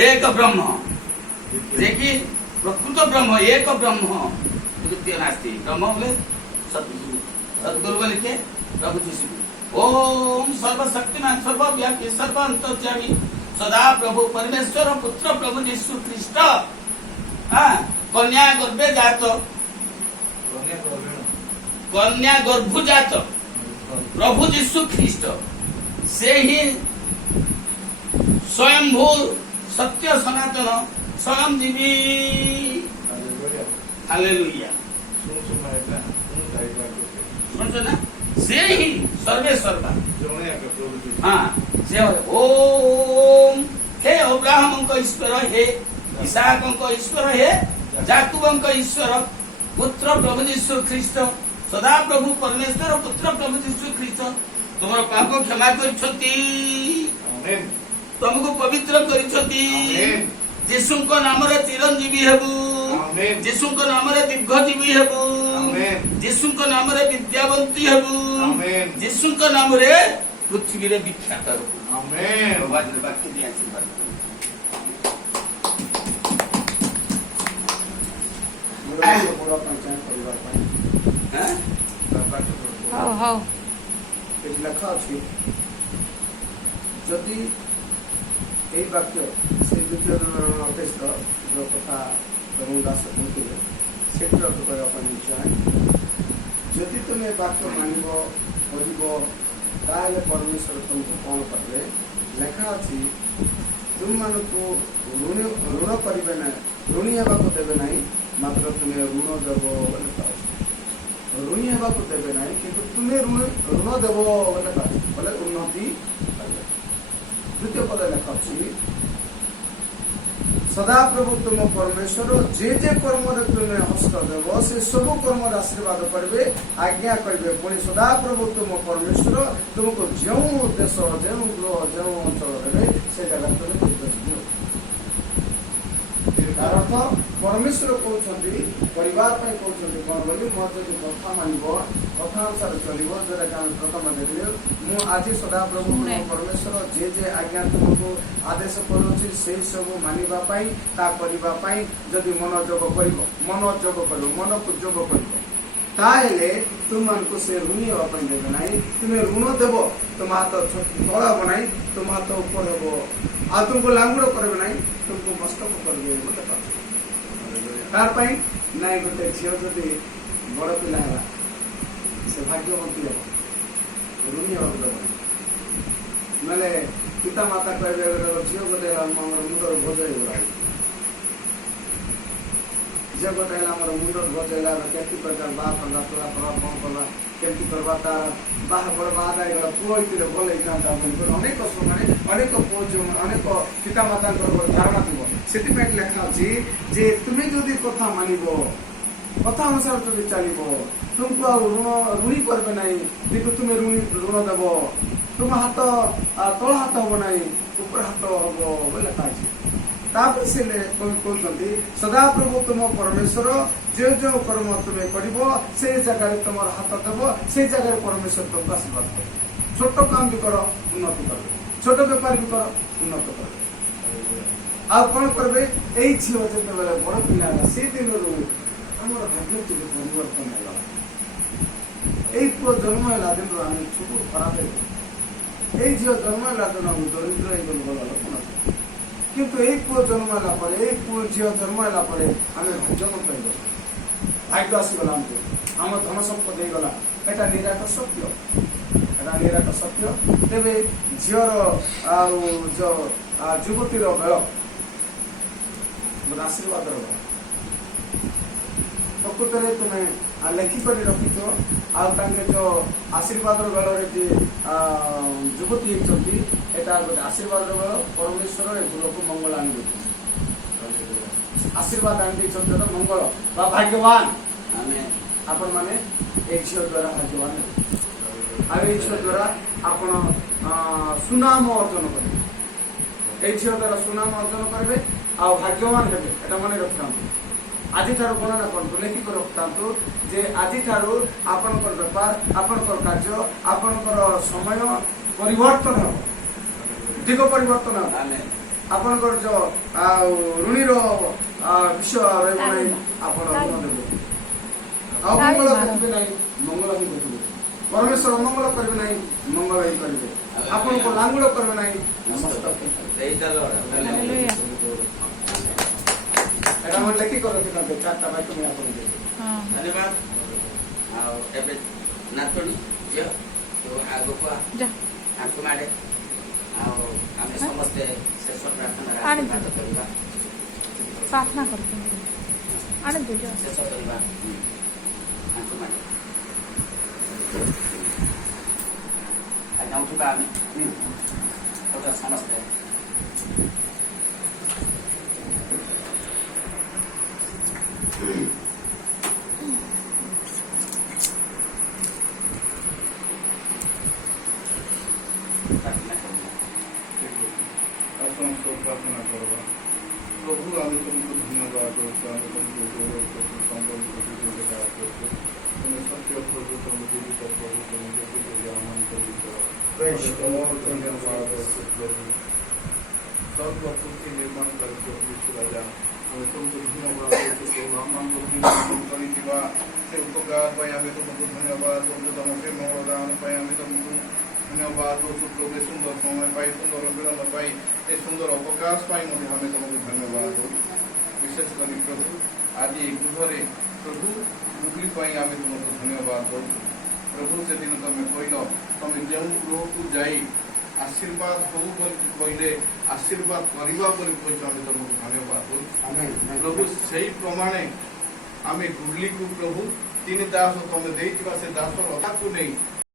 एक ब्रह्म देखी प्रकृत ब्रह्म एक ब्रह्म द्वितीय नास्ति ब्रह्म बोले सतगुरु सतगुरु बोले के प्रभु जी ओम सर्वशक्तिमान सर्वव्यापी सर्वांतर्यामी सदा प्रभु परमेश्वर पुत्र प्रभु यीशु ख्रीष्ट कन्या गर्भे जात कन्या गर्भ जात प्रभु यीशु ख्रीष्ट से ही स्वयंभू सत्य सनातन स्वयं जीवी हालेलुया सुनছো ना से ही सर्वे सर्वा हाँ से ओम हे अब्राहम ईश्वर हे इसहाक ईश्वर हे याकूब ईश्वर पुत्र प्रभु यीशु ख्रीष्ट सदा प्रभु परमेश्वर पुत्र प्रभु यीशु ख्रीष्ट तुम पाप क्षमा करिछति तुमको पवित्र करिछति यीशुଙ୍କ नामରେ ଚିରଞ୍ଜୀବୀ ହେବୁ ଯୀଶୁଙ୍କ ନାମରେ ଦୀର୍ଘଜୀବୀ ହେବୁ ଯୀଶୁଙ୍କ ନାମରେ ବିଦ୍ୟାବନ୍ତୀ ହେବୁ ଯୀଶୁଙ୍କ ନାମରେ ପୃଥିବୀରେ ବିଖ୍ୟାତ ହେବୁ ଆମେନ୍ ବାକ୍ୟ ଦିଆ ଆଶୀର୍ବାଦ ଲେଖା ଅଛି ଯଦି এই বাক্য সেই দ্বিতীয় অটেস্টর যে কথা প্রভু দাস কହୁଥିଲେ সেটা অর্থ କରିବା ପାଇଁ ମୁଁ ଚାହେଁ ଯଦି ତୁମେ ବାକ୍ୟ ମାନିବ କରିବ ତାହେଲେ ପରମେଶ୍ୱର ତୁମକୁ କ'ଣ କରିବେ ଲେଖା ଅଛି ତୁମମାନଙ୍କୁ ଋଣ କରିବେ ନାହିଁ ଋଣୀ ହେବାକୁ ଦେବେ ନାହିଁ ମାତ୍ର ତୁମେ ଋଣ ଦେବ ଲେଖା ଅଛି ଋଣୀ ହେବାକୁ ଦେବେ ନାହିଁ କିନ୍ତୁ ତୁମେ ଋଣ ଦେବ ଲେଖା ଅଛି ବୋଲେ ଉନ୍ନତି କରିବେ द्वितीय पद लेखा सदाप्रभु तुम परमेश्वर जे कर्म तुम्हें हस्त देव से सब कर्म आशीर्वाद करेंगे आज्ञा करेंगे पुणी सदाप्रभु तुम परमेश्वर तुमको जो देश जो गृह जो अंचल देवे से जगह तुम्हें अर्थ परमेश्वर कहते परिवार कहते कौन बोली मोर जो कथा मानव कथा अनुसार चलो जोटा प्रथम देखिए मुझे आज सदाप्रभु परमेश्वर जे आज्ञा तुमको आदेश करुच्ची से सब मानवाई जदि मनोजोग कर मन को जोग कर तुमको से ऋणी हाँपाई देवे ना तुम्हें ऋण देव तुम हाथ तल हम ना तुम हाथ ऊपर हम आ तुमको लांगुड़ करेंगे ना तुमको मस्तक करेंगे तार नाई गोटे झील जदि बड़ पिला से भाग्यवंती हम ऋणी हाँ देव ना पिता माता कहे झील गोटे मुंडर भोज होगा झील गोटे मुंडर भोज है केमती प्रकार बाहा कला तोला कला कौन कला केमती करवा तार बाहा बड़ बाहा पुओ होते भल होता अनेक समय अनेक पुओ जो अनेक पिता माता धारणा थी से लेखा अच्छी जे तुम्हें जदि कथा मानव कथा अनुसार जब चलो तुमको ऋणी करेंगे ना देखो तुम्हें ऋण देव तुम हाथ तल हाथ हम ना ऊपर हाथ हम लेखा तापर से कहते सदाप्रभु तुम परमेश्वर जो जो कर्म तुम्हें कर से जगह तुम हाथ देव से जगह परमेश्वर तुमको आशीर्वाद कर छोट काम भी कर उन्नति कर छोट बेपार भी कर उन्नत कर आ कौन करेंगे यही झील जो बड़ पिला से दिन आम भाग्य टी परिवर्तन होगा यही पुओ जन्म है दिन आम छुट खराब हो यही झील जन्म है दिन आम दरिद्र भल लोक न किंतु यही पुओ जन्म है यही पुओ झील जन्म है आम भाग्यवंत हो भाग्य आसीगला आमको आम धन संपद होगला एटा निराट सत्य एटा निराट सत्य तेरे झीर जो युवतीर बेल आशीर्वाद प्रकृत में तुम्हें लेखिक रखिच आगे जो आशीर्वाद बेल युवती होती एटा गोटे आशीर्वाद बेल परमेश्वर लोक मंगल आनी आशीर्वाद आनी मंगल भाग्यवान आपण मैंने एक झील द्वारा भाग्यवान आ झील द्वारा आप सुनाम अर्जन करेंगे एक झील द्वारा सुनाम अर्जन करेंगे आ भाग्यवान हे मन रखता आज गणना करूँ लेखिक रखता जे आज आपणकर बेपार आपणकर कार्य आपणकर समय परिवर्तन दिग परिवर्तन ଆପଣଙ୍କର ଯୋଉ ଋଣୀର ବିଷୟ ରହିବ ନାହିଁ ଆପଣ ଋଣ ଦେବେ। ଅମଙ୍ଗଳ କରିବେ ନାହିଁ, ମଙ୍ଗଳ ହିଁ କରିବେ। ପରମେଶ୍ୱର ଅମଙ୍ଗଳ କରିବେ ନାହିଁ, ମଙ୍ଗଳ ହିଁ କରିବେ। ଆପଣଙ୍କୁ ଲାଙ୍ଗୁଳ କରିବେ ନାହିଁ। ଏଇଟା ମୁଁ ଲେଖିକି ରଖିଥାନ୍ତି 4ଟା ବାକ୍ୟ ମୁଁ ଆପଣଙ୍କୁ ଦେବି। ଧନ୍ୟବାଦ। ଆଉ ଏବେ ନାତୁଣୀ ଝିଅ ଆଗକୁ ଆଣ୍ଠୁ ମାଡ଼େ ଆଉ ଆମେ ସମସ୍ତେ ଶେଷ ପ୍ରାର୍ଥନାରେ ଆଶୀର୍ବାଦ କରିବା, प्रार्थना करते हैं आने दीजिए ଶେଷ କରିବା। ଆଣ୍ଠୁ ମାଡ଼େ ଆଜ୍ଞା ଉଠିବା ଆମେ ସମସ୍ତେ प्रार्थना करवा। प्रभु आम तुमको धन्यवाद देते, आम तुमको गौरव करते, संबंध करते, तुम्हें सत्य प्रभु तुम जीवित प्रभु तुम जगह आमंत्रित धन्यवाद प्रभु सर्व के निर्माण करके राजा तुमको धन्यवाद देते प्रभु से उपकार पाई आम तुमको धन्यवाद तुमको तुम प्रेम वरदान पाई आम तुमको धन्यवाद प्रभु सुंदर समय पाई सुंदर मिलन पाई ए सुंदर अवकाश पाई आम तुमको धन्यवाद विशेषकर प्रभु आज गृह प्रभु गुगली पाई आम तुमको धन्यवाद दो प्रभु से दिन तुम कहल तुम जो गृह को जाई आशीर्वाद हो कहले आशीर्वाद करने आम तुमको धन्यवाद दो प्रभु से प्रमाण आम गुगली को प्रभु तीन दास तुम से दास रथा को नहीं